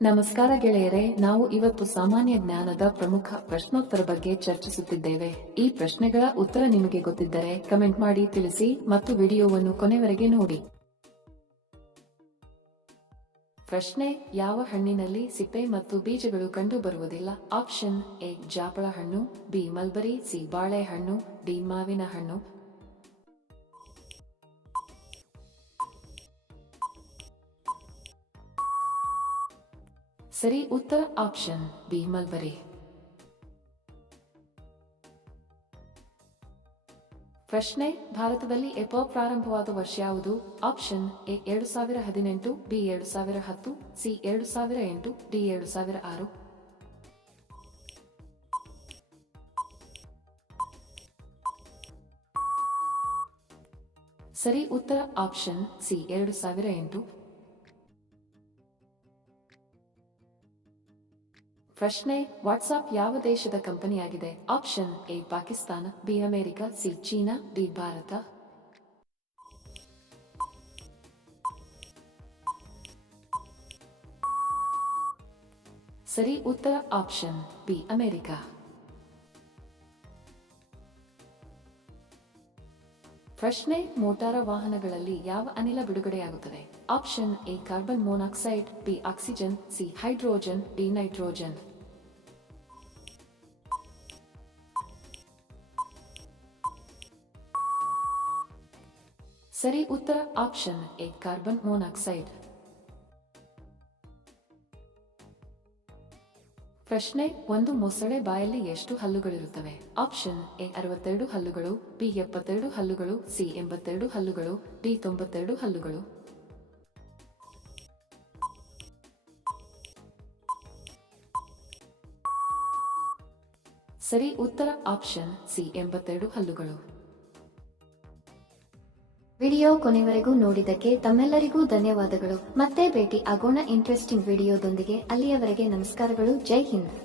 ನಮಸ್ಕಾರ ಗೆಳೆಯರೆ, ನಾವು ಇವತ್ತು ಸಾಮಾನ್ಯ ಜ್ಞಾನದ ಪ್ರಮುಖ ಪ್ರಶ್ನೋತ್ತರ ಬಗ್ಗೆ ಚರ್ಚಿಸುತ್ತಿದ್ದೇವೆ. ಈ ಪ್ರಶ್ನೆಗಳ ಉತ್ತರ ನಿಮಗೆ ಗೊತ್ತಿದ್ದರೆ ಕಮೆಂಟ್ ಮಾಡಿ ತಿಳಿಸಿ ಮತ್ತು ವಿಡಿಯೋವನ್ನು ಕೊನೆವರೆಗೆ ನೋಡಿ. ಪ್ರಶ್ನೆ: ಯಾವ ಹಣ್ಣಿನಲ್ಲಿ ಸಿಪ್ಪೆ ಮತ್ತು ಬೀಜಗಳು ಕಂಡು ಬರುವುದಿಲ್ಲ? ಆಪ್ಷನ್ ಎ ಜಾಪಳ ಹಣ್ಣು, ಬಿ ಮಲ್ಬರಿ, ಸಿ ಬಾಳೆಹಣ್ಣು, ಡಿ ಮಾವಿನ ಹಣ್ಣು. ಸರಿ ಉತ್ತರ ಆಪ್ಷನ್ ಬಿ ಮಲ್ಬರಿ. ಪ್ರಶ್ನೆ: ಭಾರತದಲ್ಲಿ ಎಪೋ ಪ್ರಾರಂಭವಾದ ವರ್ಷ ಯಾವುದು? Option A 2018, B 2010, C 2008, D 2006. ಸರಿ ಉತ್ತರ ಆಪ್ಷನ್ ಸಿ 2008. ಪ್ರಶ್ನೆ: ವಾಟ್ಸ್ಆಪ್ ಯಾವ ದೇಶದ ಕಂಪನಿಯಾಗಿದೆ? Option A Pakistan, B America, C China, D Bharat. ಸರಿ ಉತ್ತರ ಆಪ್ಷನ್ ಬಿ ಅಮೆರಿಕ. ಪ್ರಶ್ನೆ: ಮೋಟಾರ ವಾಹನಗಳಲ್ಲಿ ಯಾವ ಅನಿಲ ಬಿಡುಗಡೆಯಾಗುತ್ತದೆ? Option A carbon monoxide, B oxygen, C hydrogen, D nitrogen. ಸರಿ ಉತ್ತರ ಆಪ್ಷನ್ ಎ ಕಾರ್ಬನ್ ಮೊನಾಕ್ಸೈಡ್. ಪ್ರಶ್ನೆ: ಒಂದು ಮೊಸಳೆ ಬಾಯಲ್ಲಿ ಎಷ್ಟು ಹಲ್ಲುಗಳಿರುತ್ತವೆ? ಆಪ್ಷನ್ ಎ 62 ಹಲ್ಲುಗಳು, ಬಿ 72 ಹಲ್ಲುಗಳು, ಸಿ 82 ಹಲ್ಲುಗಳು, ಡಿ 92 ಹಲ್ಲುಗಳು. ಸರಿ ಉತ್ತರ ಆಪ್ಷನ್ ಸಿ 82 ಹಲ್ಲುಗಳು. ವಿಡಿಯೋ ಕೊನೆವರೆಗೂ ನೋಡಿದ್ದಕ್ಕೆ ತಮ್ಮೆಲ್ಲರಿಗೂ ಧನ್ಯವಾದಗಳು. ಮತ್ತೆ ಭೇಟಿ ಆಗೋಣ ಇಂಟ್ರೆಸ್ಟಿಂಗ್ ವಿಡಿಯೋದೊಂದಿಗೆ. ಅಲ್ಲಿಯವರೆಗೆ ನಮಸ್ಕಾರಗಳು. ಜೈ ಹಿಂದ್.